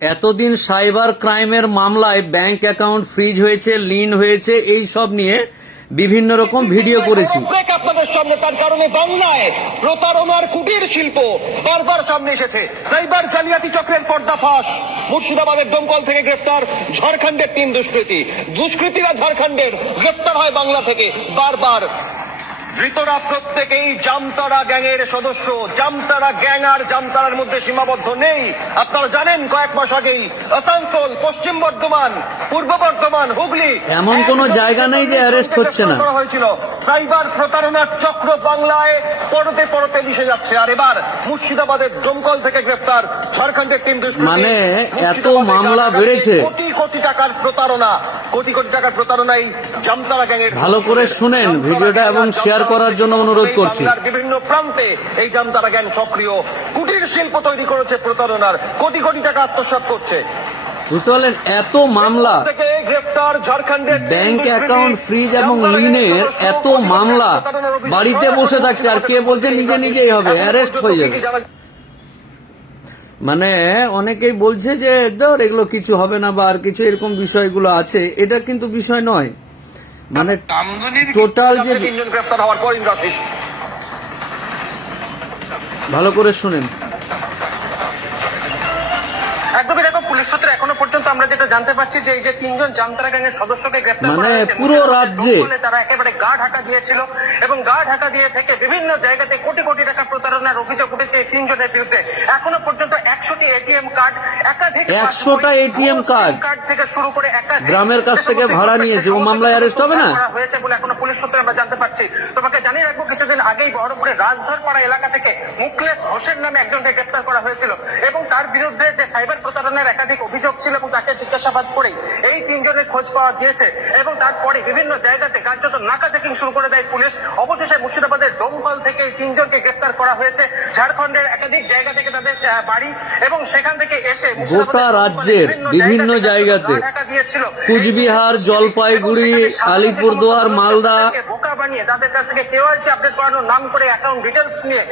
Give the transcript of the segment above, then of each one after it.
এতদিন সাইবার ক্রাইমের মামলায় ব্যাংক অ্যাকাউন্ট ফ্রিজ হয়েছে, লিন হয়েছে, এই সব নিয়ে বিভিন্ন রকম ভিডিও করেছি। আপনাদের সামনে, তার কারণে বাংলায় প্রতারণার কুটির শিল্প বারবার সামনে এসেছে। সাইবার জালিয়াতি চক্রের পর্দাফাশ। মুর্শিদাবাদের দমকল থেকে গ্রেফতার ঝাড়খণ্ডের তিন দুষ্কৃতী। দুষ্কৃতীরা ঝাড়খণ্ডের, গ্রেফতার হয় বাংলা থেকে। বারবার ধৃতরা প্রত্যেকেই জামতারা গ্যাংয়ের সদস্য। জামতারা গ্যাং আর জামতারার মধ্যে সীমাবদ্ধ নেই। আপনারা জানেন কয়েক মাস আগেই আসানসোল পশ্চিম বর্ধমান পূর্ব বর্ধমান হুগলি এমন কোনো জায়গা নেই যে arrest হচ্ছে না। করা হয়েছিল। সাইবার প্রতারণার চক্র বাংলায় পরতে পরতে মিশে যাচ্ছে। আর এবার মুর্শিদাবাদের দমকল থেকে গ্রেফতার ঝাড়খণ্ডের তিন মানে এত মামলা বেড়েছে। কোটি কোটি টাকার প্রতারণা। কোটি কোটি টাকার প্রতারণাই জামতারা গ্যাংয়ের ভালো করে শুনেন ভিডিওটা এবং শেয়ার করার জন্য অনুরোধ করছি। বিভিন্ন প্রান্তে এই জামতারা গ্যাং সক্রিয় কুটির শিল্প তৈরি করেছে প্রতারণার কোটি কোটি টাকা আত্মসাৎ করছে। বুঝতে পারলেন? এত মামলা ব্যাংক অ্যাকাউন্ট ফ্রিজ এবং লিনের এত মামলা। বাড়িতে বসে থাকছে আর কে বলছে নিজে নিজেই হবে অ্যারেস্ট হয়ে যাবে। মানে অনেকেই বলছে যে ধর এগুলো কিছু হবে না বা আর কিছু এরকম বিষয়গুলো আছে এটা কিন্তু বিষয় নয়। মানে টোটাল যে তিনজন গ্রেফতার হওয়ার পর ইন্দ্রাশিস ভালো করে শুনেন একদমই দেখো পুলিশ সূত্রে এখনও পর্যন্ত আমরা যেটা জানতে পারছি যে এই যে তিনজন জামতারা গ্যাংয়ের সদস্যকে গ্রেপ্তার মানে করা হয়েছে, পুরো রাজ্যে। তারা একেবারে গা ঢাকা দিয়েছিল এবং গা ঢাকা দিয়ে থেকে বিভিন্ন জায়গাতে কোটি কোটি টাকা প্রতারণার অভিযোগ উঠেছে এই তিনজনের বিরুদ্ধে এখনও পর্যন্ত একশোটি এটিএম কার্ড একাধিক 100টা ATM কার্ড। কার্ড থেকে শুরু করে গ্রামের কাছ থেকে ভাড়া নিয়েছে, ও মামলায় arrest হবে না? হয়েছে বলে এখনও পুলিশ সূত্রে আমরা জানতে পারছি। তোমাকে জানিয়ে রাখব কিছুদিন আগেই বহরমপুরের রাজধরপাড়া এলাকা থেকে মুকলেশ হোসেন নামে একজনকে গ্রেপ্তার করা হয়েছিল এবং তার বিরুদ্ধে যে সাইবার প্রতারণার একাধিক অভিযোগ ছিল এবং তাকে জিজ্ঞাসাবাদ করে এই তিনজনের খোঁজ পাওয়া গিয়েছে এবং তারপরে বিভিন্ন জায়গাতে কার্যত নাকা চেকিং শুরু করে দেয় পুলিশ। অবশেষে মুর্শিদাবাদের দমকল থেকে এই তিনজনকে গ্রেপ্তার করা হয়েছে। ঝাড়খণ্ডের একাধিক জায়গা থেকে তাদের বাড়ি এবং সেখান থেকে এসে গোটা রাজ্যের বিভিন্ন জায়গাতে দিয়েছিল। কুচবিহার, জলপাইগুড়ি, আলিপুরদুয়ার, মালদা। বোকা বানিয়ে তাদের কাছ থেকে কেওয়াইসি আপডেট করানোর নাম করে অ্যাকাউন্ট ডিটেলস নিয়ে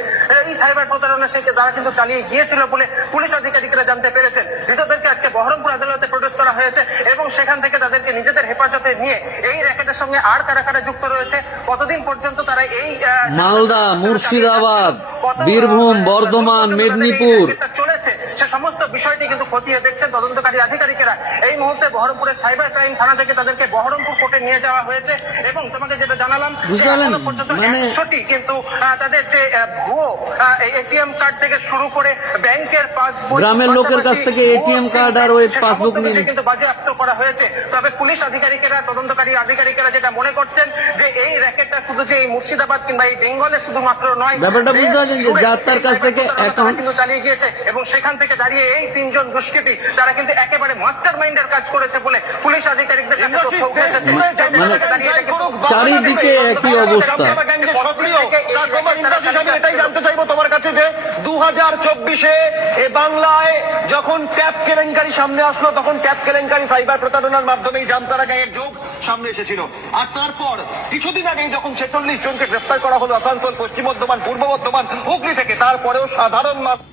এই সাইবার প্রতারণা সেই তারা কিন্তু চালিয়ে গিয়েছিল বলে পুলিশ আধিকারিকরা জানতে পেরেছেন ধৃতদেরকে আজকে বহরমপুর আদালতে প্রডিউস করা হয়েছে এবং সেখান থেকে তাদেরকে নিজেদের হেফাজতে নিয়ে এই র্যাকেটের সঙ্গে আর কারা কারা যুক্ত রয়েছে কতদিন পর্যন্ত তারা এই মালদা, মুর্শিদাবাদ, বীরভূম, বর্ধমান, মেদিনীপুর। র্যাকেটটা চলেছে সে সমস্ত বিষয়টি কিন্তু খতিয়ে দেখছেন তদন্তকারী আধিকারিকেরা। এই মুহূর্তে বহরমপুরের সাইবার ক্রাইম থানা থেকে তাদেরকে বহরমপুর কোর্টে নিয়ে যাওয়া হয়েছে এবং তোমাকে যেটা জানালাম? এখনও পর্যন্ত মানে- একশোটি কিন্তু তাদের যে ভুয়ো এটিএম কার্ড থেকে শুরু করে ব্যাংকের পাসবই গ্রামের লোকের কাছ থেকে ATM কার্ড আর ওই পাসবুক নিয়ে কিন্তু বাজেয়াপ্ত করা হয়েছে। তবে পুলিশ আধিকারিকেরা তদন্তকারী আধিকারিকেরা যেটা মনে করছেন যে এই র্যাকেটটা শুধু যে এই মুর্শিদাবাদ কিংবা এই বেঙ্গলে শুধুমাত্র নয় ব্যাপারটা বুঝতে পারছেন যে যার তার কাছ থেকে কিন্তু চালিয়ে গিয়েছে এবং সেখান থেকে দাঁড়িয়ে এই তিনজন দুষ্কৃতী তারা কিন্তু একেবারে মাস্টার মাইন্ডের কাজ করেছে বলে পুলিশ আধিকারিকদের কাছে। মানে এটা চারিদিকে একই অবস্থা। এটাই জানতে চাইব তোমার কাছে যে দু হাজার চব্বিশে এ বাংলায় যখন ট্যাপ কেলেঙ্কারি সামনে আসলো তখন ট্যাপ কেলেঙ্কারি সাইবার প্রতারণার মাধ্যমে এই জামতারা গায়ের যোগ সামনে এসেছিল। আর তারপর কিছুদিন আগেই যখন ছেচল্লিশ জনকে গ্রেফতার করা হলো আসানসোল পশ্চিম বর্ধমান পূর্ব বর্ধমান হুগলি থেকে তারপরেও সাধারণ মানুষ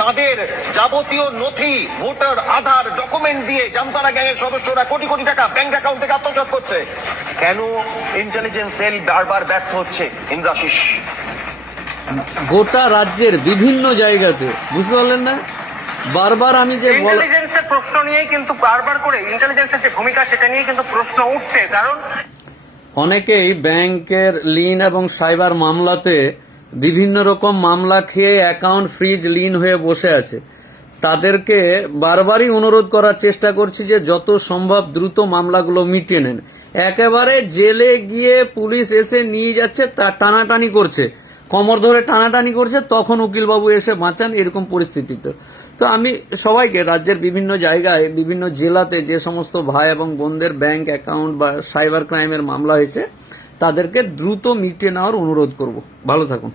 তাদের যাবতীয় নথি ভোটার আধার ডকুমেন্ট দিয়ে জামতারা গ্যাংয়ের সদস্যরা কোটি কোটি টাকা ব্যাংক অ্যাকাউন্ট থেকে আত্মসাৎ করছে। কেন ইন্টেলিজেন্স সেল বারবার ব্যর্থ হচ্ছে? ইন্দ্রাশিস গোটা রাজ্যের বিভিন্ন জায়গাতে বুঝতে পারলেন না? বারবার আমি যে প্রশ্ন কিন্তু বারবার করে ইন্টেলিজেন্সের যে ভূমিকা, সেটা নিয়ে কিন্তু প্রশ্ন উঠছে। কারণ অনেকেই ব্যাংকের লিন এবং সাইবার মামলাতে বিভিন্ন রকম মামলা খেয়ে অ্যাকাউন্ট ফ্রিজ লিন হয়ে বসে আছে। তাদেরকে বারবারই অনুরোধ করার চেষ্টা করছি যে যত সম্ভব দ্রুত মামলাগুলো মিটিয়ে নেন। একেবারে জেলে গিয়ে পুলিশ এসে নিয়ে যাচ্ছে, তা টানাটানি করছে। কমর ধরে টানাটানি করছে, তখন উকিলবাবু এসে বাঁচান এরকম পরিস্থিতিতে তো আমি সবাইকে, রাজ্যের বিভিন্ন জায়গায়, বিভিন্ন জেলাতে যে সমস্ত ভাই এবং বোনদের ব্যাংক অ্যাকাউন্ট বা সাইবার ক্রাইমের মামলা হয়েছে, তাদেরকে দ্রুত মিটিয়ে নেওয়ার অনুরোধ করব। ভালো থাকুন।